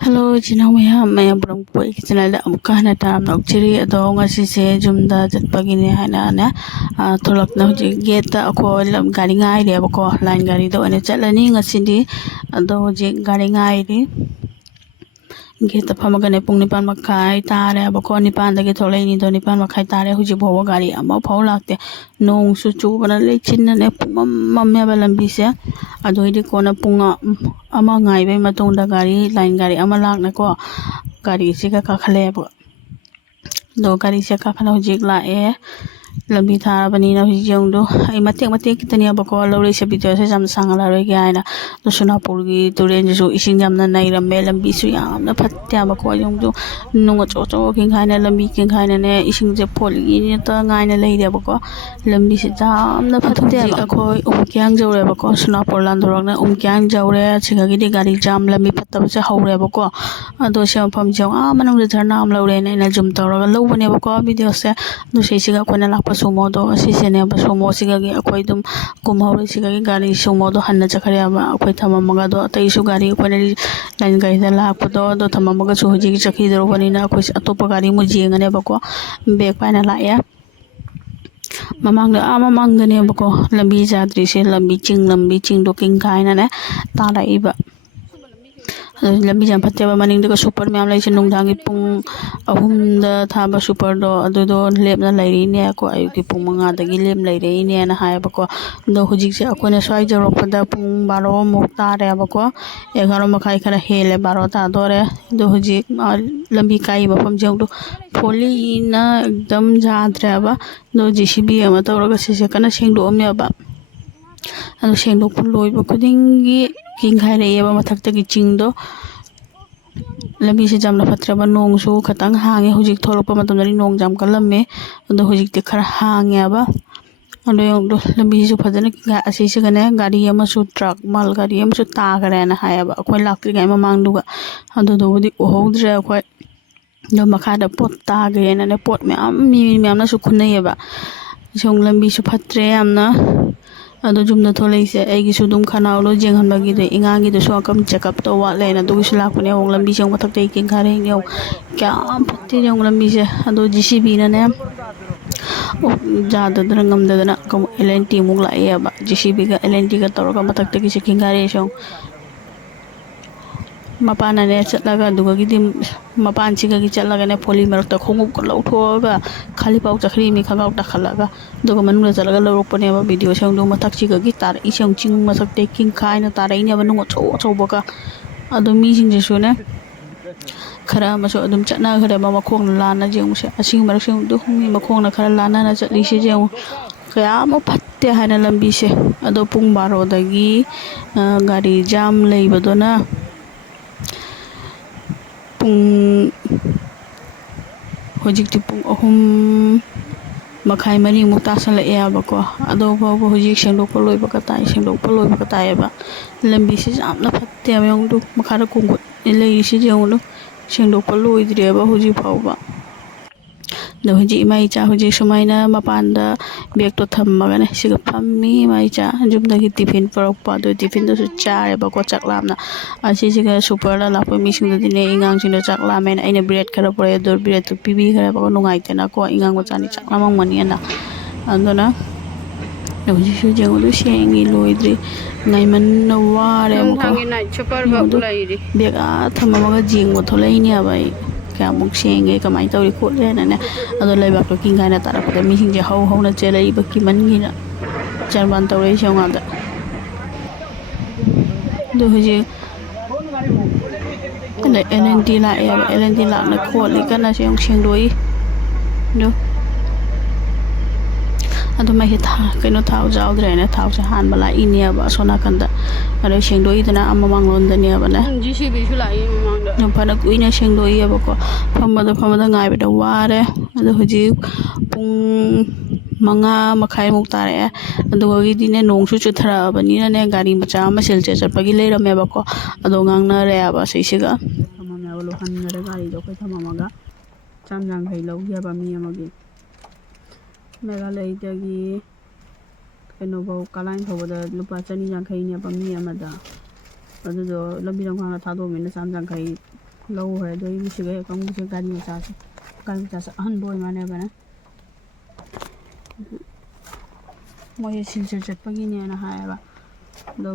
Hello, Chinaw maya burang po channel da amukka hana taram nokchiri ado ngasi se jumda jatpagini hana na tholak na huji gate da ako gari ngai re bako line gari do ane chalani ngasi di ado huji gari ngai ri gate famagane pung nipan makai tare bako nipan dagi tholai ni do nipan makai tare huji bhawa gari ama phau lakte nong su chu bana lechin na ne pum mamme ba lambi se ado idi kona punga ama ngai bai matong da gari line gari ama lak na ko gari se ka khale ba do gari se ka khana huji la e lambi thara bani na huji jong do ai matek matek kitani bako lore se video se jam sangala roi ga ina do sunapur gi turen ju ising jam na nai ramme lambi su yam na phatta bako jong do nunga cho cho king khaina lambi king khaina ne ising je phol gi ni ta ngai na lei re bako lambi se jam na phatta ba khoi kyang jore bako sunapur landorok na kyang jore chiga gi de gari jam lambi phatta ba se haure bako ado se pham jong manung de dharna am lore ne na jum tawra lo bane bako video se do se siga ko na lakpa sumo do si se ne ba sumo siga gi akhoi dum kumhaure siga gi gari sumo do hanna chakhare ba akhoi thamamaga do tai su gari ko na line gari da lakpa do thamamaga su hoji gi chakhi do bani na akhoi atopa gari mu jengane bako bek pa na la ya mamang da ne bako lambi jadri se lambi ching do king kai na ne ta la iba lambi jam phatte ba maning de super myam lai se nungdang gi pung ahum da thaba super do adu do lep na lai ri ne ko ayu ki pung manga da gi lem lai re ne na hai ba ko do hujik se akone swai jaro pada pung 12 muk ta re ba ko 11 makhai khara hele 12 ta do re do hujik lambi kai ba pham jong do pholi na ekdam jadra ba do jcb ama tawra se se kana sengdo me ba ado sengdo loi ba kudingi king khai re ba mathak ta gi ching do lambi se jamna phatra ba nong su khatang hange hujik thorok pa matam dari nong jam kalamme ado hujik te khara hange ba ado yong do lambi su phajana ga ase se gane gari ama su truck mal gari ama su ta gare na haya ba khoi lakri ga mamang du ga ado do budi ohodre khoi do makha da pot ta ge na ne pot me am mi am na su khunai ba jong lambi su phatre amna ado jumna tholai se ai gi sudum khana lo jenghan bagi de ingang gi de so kam check up to wa le na du gi lak ne ong lambi jong mathak te king khare ne kya phatte jong lambi se ado gcb na ne jada drangam da na kam lnt muk la ya ba gcb ga lnt ga tor ka mathak te gi king khare so mapana ne chatlaga duga gi dim mapan chiga gi chatlaga ne poli marak ta khongup ko lau thoga khali pau chakhri mi khagaw ta khalaga duga manung chatlaga lorok pane ba video sang do mathak chiga gi tar isang ching mathak te king khai na tarai ne ba nung cho cho boka ado mi jing je sune khara ma so adum chatna khara ba makhong la na jeng se asing marak sang do mi makhong na khara la na chatli se jeng kaya mo phatte hana lambi se ado pung 12 dagi gari jam lei badona pung hojik ti pung ahum makhai mari mukta sala ya ba ko ado ba hojik sengdok poloi ba ka tai sengdok poloi ba ka tai ba lambi se amna phatte amyong du makhara kungut lei se jeng du sengdok poloi dire ba hojik phau ba do hoji mai cha hoji sumaina mapanda bag to thamma ne siga phammi mai cha jum da gi tiffin porok pa do tiffin do su cha re ba ko chaklam na asi siga super la la mi sing do dine ingang sing do chaklam en aina bread khara pore do bread to pibi khara ba ko nungai te na ko ingang ko chani chaklam mang mani na andona hoji su jeng do sengi loidri ngai man na ware mo ko super ba ulai ri bag a thamma ma ga jing mo tholai ni abai kya muk senge kamai tawri khot le na ne ado lai ba ko king kai na tara pa mi sing je hau hau na chelai ba ki man gi na charban tawre shonga da do hoji le lnt la ya lnt la na khot li kana se yong sing doi do ado mai tha kaino thau jaw dre na thau cha han bala inia ba sona kanda ado sing doi dana amamang lon da ne ba na gcb su la yi mamang da no pana kuina sing doi ya ba ko famada ngai ba da ware ado hoji pung manga makhai muk tare ado gi dine nong su chu thara ba ni na ne gari macha ma sel che char pagi le rame ba ko ado ngang na re ba sei siga tamam ya lo han na re gari do ko tamama ga cham jang khai lo ya ba mi amagi Meghalaya dagi kaino bau kalain thobada lupa chani jangkhai ne ba mi amada adu do lambi rang khang tha do me na cham jangkhai ꯂꯧꯈ꯭ꯔꯦ ꯑꯗꯣ ꯑꯩꯒꯤꯁꯤꯒ ꯀꯥꯡꯕꯨꯁꯦ ꯒꯥꯔꯤ ꯃꯆꯥꯁꯦ ꯑꯍꯟꯕ ꯑꯣꯏ ꯃꯥꯟꯅꯕꯅꯦ ꯃꯣꯏꯁꯦ ꯁꯤꯜꯆꯔ ꯆꯠꯄꯒꯤꯅꯦꯅ ꯍꯥꯏꯌꯦꯕ ꯑꯗꯣ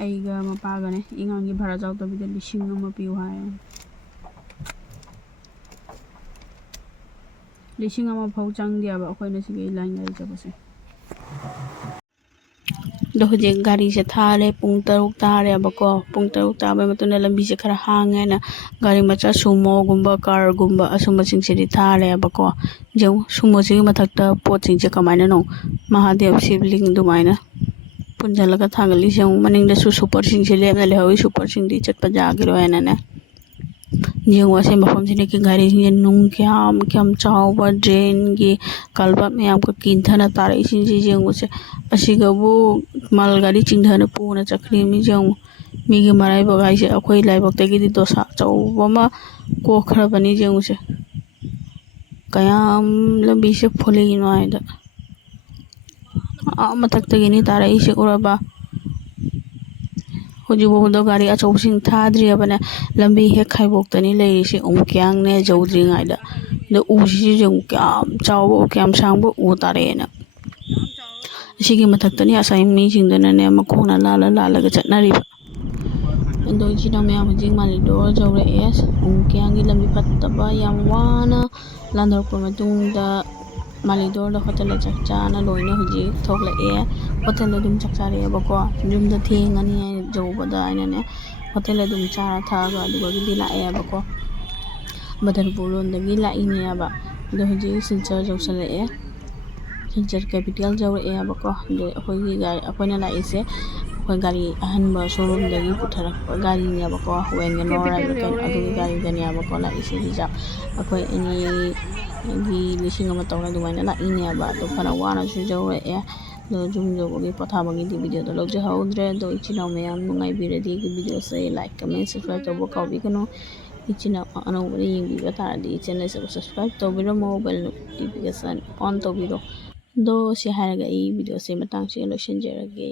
ꯑꯩꯒ ꯃꯄꯥꯒꯅꯦ ꯏꯉꯥꯡꯒꯤ ꯚꯔꯥ ꯆꯥꯎꯗꯕꯤꯗ 1,000 ꯄꯤꯌꯨ ꯍꯥꯏꯌꯦ 1,000 ꯐꯥꯎ ꯆꯪꯗꯦꯕ ꯑꯩꯈꯣꯏꯅ ꯁꯤꯒꯤ ꯂꯥꯏꯟ ꯒꯥꯔꯤ ꯆꯠꯄꯁꯦ ꯑꯗꯣ ꯍꯧꯖꯤꯛ ꯒꯥꯔꯤꯁꯦ ꯊꯥꯔꯦ ꯄꯨꯡ 6 ꯇꯥꯔꯦꯕꯀꯣ ꯄꯨꯡ 6 ꯇꯥꯕꯩ ꯃꯇꯨꯡꯗ ꯂꯝꯕꯤꯁꯦ ꯈꯔ ꯍꯥꯡꯉꯦꯅ ꯒꯥꯔꯤ ꯃꯆꯥ ꯁꯨꯃꯣꯒꯨꯝꯕ ꯀꯥꯔꯒꯨꯝꯕ ꯑꯁꯨꯝꯕꯁꯤꯡꯁꯤꯗꯤ ꯊꯥꯔꯦꯕꯀꯣ ꯌꯦꯡꯉꯨ ꯁꯨꯃꯣꯁꯤꯒꯤ ꯃꯊꯛꯇ ꯄꯣꯠꯁꯤꯡꯁꯦ ꯀꯃꯥꯏꯅꯅꯣ ꯃꯍꯥꯗꯦꯕ ꯁꯤꯕꯂꯤꯡ ꯑꯗꯨꯃꯥꯏꯅ ꯄꯨꯟꯁꯤꯜꯂꯒ ꯊꯥꯡꯒꯠꯂꯤꯁꯦ ꯌꯦꯡꯉꯨ ꯃꯅꯤꯡꯗꯁꯨ ꯁꯨꯄꯔꯁꯤꯡꯁꯦ ꯂꯦꯞꯅ ꯂꯩꯍꯧꯋꯤ ꯁꯨꯄꯔꯁꯤꯡꯗꯤ ꯆꯠꯄ ꯌꯥꯈꯤꯔꯣꯏꯅꯅꯦ ꯌꯦꯡꯉꯨ ꯑꯁꯤ ꯃꯐꯝꯁꯤꯗꯒꯤ ꯒꯥꯔꯤꯁꯤꯡꯁꯦ ꯅꯨꯡ ꯀꯌꯥꯝ ꯆꯥꯎꯕ ꯗ꯭ꯔꯦꯟꯒꯤ ꯀꯜꯚꯔꯠ ꯃꯌꯥꯝꯒ ꯀꯤꯟꯊꯅ ꯇꯥꯔꯛꯏꯁꯤꯡꯁꯦ ꯌꯦꯡꯉꯨꯁꯦ ꯑꯁꯤꯒꯕꯨ ꯃꯥꯜ ꯒꯥꯔꯤ ꯆꯤꯡꯊꯅ ꯄꯨꯅ ꯆꯠꯈ꯭ꯔꯤ ꯃꯤ ꯌꯦꯡꯉꯨ ꯃꯤꯒꯤ ꯃꯔꯥꯏꯕꯛ ꯍꯥꯏꯁꯦ ꯑꯩꯈꯣꯏ ꯂꯥꯏꯕꯛꯇꯒꯤꯗꯤ ꯗꯣꯁꯥ ꯑꯆꯧꯕ ꯑꯃ ꯀꯣꯛꯈ꯭ꯔꯕꯅꯤ ꯌꯦꯡꯉꯨꯁꯦ ꯀꯌꯥꯝ ꯂꯝꯕꯤꯁꯦ ꯐꯨꯠꯂꯤꯅꯣ ꯍꯥꯏꯗ ꯃꯊꯛꯇꯒꯤꯅꯤ ꯇꯥꯔꯛꯏꯁꯦ ꯎꯔꯕ ꯍꯧꯖꯤꯛꯐꯥꯎꯕꯗ ꯒꯥꯔꯤ ꯑꯆꯧꯕꯁꯤꯡ ꯊꯥꯗ꯭ꯔꯤꯕꯅꯦ ꯂꯝꯕꯤ ꯍꯦꯛ ꯈꯥꯏꯕꯣꯛꯇꯅꯤ ꯂꯩꯔꯤꯁꯦ ꯎꯃꯨꯛꯌꯥꯡꯅꯦ ꯌꯧꯗ꯭ꯔꯤꯉꯩꯗ ꯑꯗꯣ ꯎꯁꯤꯁꯨ ꯌꯦꯡꯉꯨ ꯀꯌꯥꯝ ꯆꯥꯎꯕ ꯀꯌꯥꯝ ꯁꯥꯡꯕ ꯎ ꯇꯥꯔꯛꯑꯦꯅ ꯑꯁꯤꯒꯤ ꯃꯊꯛꯇꯅꯤ ꯉꯁꯥꯏ ꯃꯤꯁꯤꯡꯗꯨꯅꯅꯦ ꯃꯈꯣꯡꯅ ꯂꯥꯜꯂꯒ ꯆꯠꯅꯔꯤꯕ ꯑꯗꯣ ꯏꯆꯤꯟ ꯏꯅꯥꯎ ꯃꯌꯥꯝ ꯍꯧꯖꯤꯛ ꯃꯥꯂꯦꯝꯗꯣ ꯌꯧꯔꯛꯑꯦ ꯎꯃꯨꯛꯌꯥꯡꯒꯤ ꯂꯝꯕꯤ ꯐꯠꯇꯕ ꯌꯥꯝ ꯋꯥꯅ ꯂꯥꯟꯊꯣꯔꯛꯄ ꯃꯇꯨꯡꯗ ꯃꯥꯂꯦꯗꯣꯔꯗ ꯍꯣꯇꯦꯜꯗ ꯆꯥꯛ ꯆꯥꯅ ꯂꯣꯏꯅ ꯍꯧꯖꯤꯛ ꯊꯣꯛꯂꯛꯑꯦ ꯍꯣꯇꯦꯜꯗ ꯑꯗꯨꯝ ꯆꯥꯛ ꯆꯥꯔꯛꯑꯦꯕꯀꯣ ꯌꯨꯝꯗ ꯊꯦꯡꯉꯅꯤ ꯌꯧꯕꯗ ꯑꯩꯅꯅꯦ ꯍꯣꯇꯦꯜꯗ ꯑꯗꯨꯝ ꯆꯥꯔ ꯊꯛꯑꯒ ꯑꯗꯨꯒꯗꯤ ꯂꯥꯛꯑꯦꯕꯀꯣ ꯕꯗꯔꯄꯨꯔ ꯂꯣꯝꯗꯒꯤ ꯂꯥꯛꯏꯅꯦꯕ ꯑꯗꯣ ꯍꯧꯖꯤꯛ ꯁꯤꯜꯆꯔ ꯌꯧꯁꯜꯂꯛꯑꯦ ꯁꯤꯜꯆꯔ ꯀꯦꯄꯤꯇꯦꯜ ꯌꯧꯔꯛꯑꯦꯕꯀꯣ ꯑꯗꯣ ꯑꯩꯈꯣꯏꯅ ꯂꯥꯛꯏꯁꯦ ꯑꯩꯈꯣꯏ ꯒꯥꯔꯤ ꯑꯍꯟꯕ ꯁꯣꯔꯨꯝꯗꯒꯤ ꯄꯨꯊꯔꯛꯄ ꯒꯥꯔꯤꯅꯦꯕꯀꯣ ꯋꯦꯡꯒꯅꯣꯔ ꯍꯥꯏꯕ ꯀꯩꯅꯣ ꯑꯗꯨꯒꯤ ꯒꯥꯔꯤꯗꯅꯦꯕꯀꯣ ꯂꯥꯛꯏꯁꯦ ꯔꯤꯖꯥꯕ ꯑꯩꯈꯣꯏ ꯑꯅꯤꯒꯤ 1,000 ꯇꯧꯔ ꯑꯗꯨꯃꯥꯏꯅ ꯂꯥꯛꯏꯅꯦꯕ ꯑꯗꯣ ꯐꯅ ꯋꯥꯅꯁꯨ ꯌꯧꯔꯛꯑꯦ ꯑꯗꯣ ꯌꯨꯝ ꯌꯧꯕꯒꯤ ꯄꯣꯊꯥꯕꯒꯤꯗꯤ ꯚꯤꯗꯤꯑꯣꯗꯣ ꯂꯧꯖꯍꯧꯗ꯭ꯔꯦ ꯑꯗꯣ ꯏꯆꯤꯟ ꯏꯅꯥꯎ ꯃꯌꯥꯝ ꯅꯨꯡꯉꯥꯏꯕꯤꯔꯗꯤ ꯚꯤꯗꯤꯑꯣꯁꯦ ꯂꯥꯏꯛ ꯀꯃꯦꯟ ꯁꯕꯁꯀ꯭ꯔꯥꯏꯕ ꯇꯧꯕ ꯀꯥꯎꯕꯤꯒꯅꯨ ꯏꯆꯤꯟ ꯏꯅꯥꯎ ꯑꯅꯧꯕꯅ ꯌꯦꯡꯕꯤꯕ ꯇꯥꯔꯗꯤ ꯆꯦꯅꯦꯜꯁꯦ ꯁꯕꯁꯀ꯭ꯔꯥꯏꯕ ꯇꯧꯕꯤꯔꯝꯃꯣ ꯕꯦꯜ ꯅꯣꯇꯤꯐꯤꯀꯦꯁꯟ ꯑꯣꯟ ꯇꯧꯕꯤꯔꯣ ꯑꯗꯣ ꯁꯤ ꯍꯥꯏꯔꯒ ꯑꯩ ꯚꯤꯗꯤꯑꯣꯁꯦ ꯃꯇꯥꯡꯁꯤꯗ ꯂꯣꯏꯁꯤꯟꯖꯔꯒꯦ